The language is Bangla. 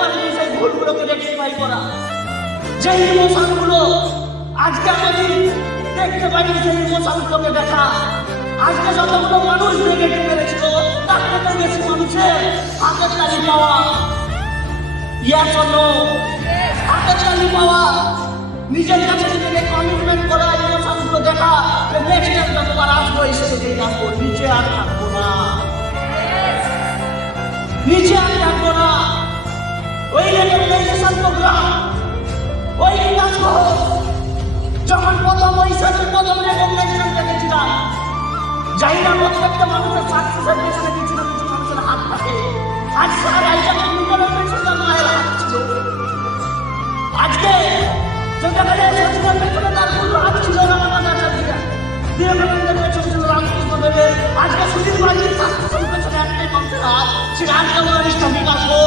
পারিনি সেই ভুলগুলোকে রেকটিফাই করা, যে ইমোশনগুলো আজকে আমাদের দেখতে পাইনি সেই ইমোশনগুলোকে দেখা। আজকে যতগুলো মানুষ নেগেটিভ মেরেছিল তার থেকে বেশি মানুষের হাতের তালি পাওয়া, ইয়াস অর নো, হাতের তালি পাওয়া, নিজের কাছে নিজেকে কমিটমেন্ট করা, ইমোশনগুলো দেখা, যে নেক্সট টাইম যতবার আসবো এসে দেখেই আসবো, নিচে আর থাকবো না, নিচে আর থাকবো না। ওই রেকগনাইজেশন প্রোগ্রাম, ওই কাজ যখন প্রথম ওই সাথে প্রথম রেকগনাইজেশন দেখেছিলাম, যাই না প্রত্যেকটা মানুষের সাকসেসের পেছনে কিছু না কিছু মানুষের হাত থাকে। আজ সারা রাজ্যের উন্নয়নের পেছনে মায়ের হাত ছিল। আজকে যে দেখা যায় সচিবের পেছনে তার কোনো হাত ছিল না, আমাদের বিবেকানন্দের পেছনে ছিল রামকৃষ্ণ দেবের। আজকে সুধীর বাড়ির সাকসেসের পেছনে একটাই মানুষের হাত, সে রাজনগরের ইসলামিক আসবো।